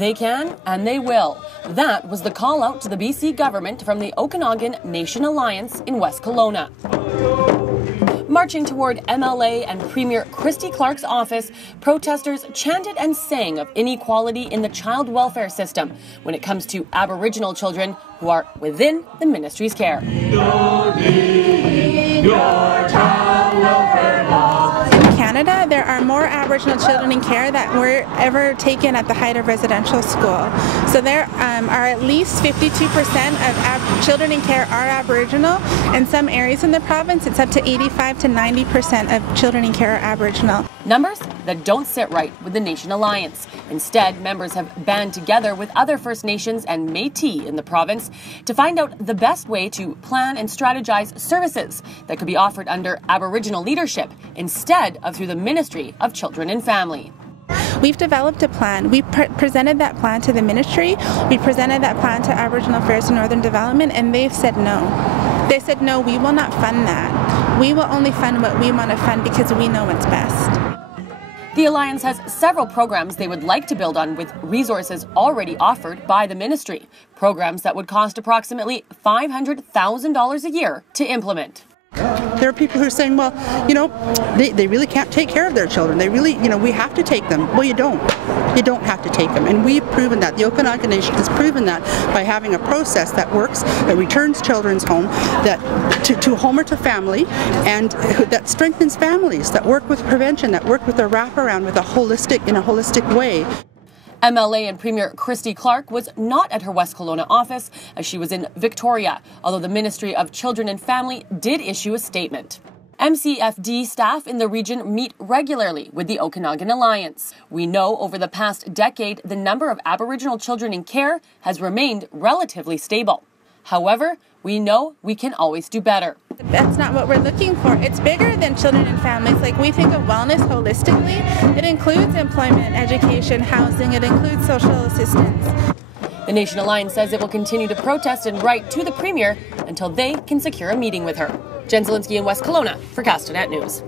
They can and they will. That was the call out to the BC government from the Okanagan Nation Alliance in West Kelowna. Marching toward MLA and Premier Christy Clark's office, protesters chanted and sang of inequality in the child welfare system when it comes to Aboriginal children who are within the ministry's care. You need your child welfare laws. In Canada, there are more Aboriginal children in care that were ever taken at the height of residential school. So there are at least 52% of children in care are Aboriginal. In some areas in the province, it's up to 85 to 90% of children in care are Aboriginal. Numbers that don't sit right with the Nation Alliance. Instead, members have banded together with other First Nations and Métis in the province to find out the best way to plan and strategize services that could be offered under Aboriginal leadership instead of through the Ministry of Children and Family. We've developed a plan. We presented that plan to the ministry. We presented that plan to Aboriginal Affairs and Northern Development, and they've said no. They said, no, we will not fund that. We will only fund what we want to fund because we know what's best. The Alliance has several programs they would like to build on with resources already offered by the ministry. Programs that would cost approximately $500,000 a year to implement. There are people who are saying, well, they really can't take care of their children. They really, we have to take them. Well, you don't. You don't have to take them. And we've proven that. The Okanagan Nation has proven that by having a process that works, that returns children's home, that to home or to family, and that strengthens families, that work with prevention, that work with a wraparound in a holistic way. MLA and Premier Christy Clark was not at her West Kelowna office as she was in Victoria, although the Ministry of Children and Family did issue a statement. MCFD staff in the region meet regularly with the Okanagan Alliance. We know over the past decade the number of Aboriginal children in care has remained relatively stable. However, we know we can always do better. That's not what we're looking for. It's bigger than children and families. Like, we think of wellness holistically. It includes employment, education, housing. It includes social assistance. The Nation Alliance says it will continue to protest and write to the Premier until they can secure a meeting with her. Zielinski in West Kelowna for Castanet News.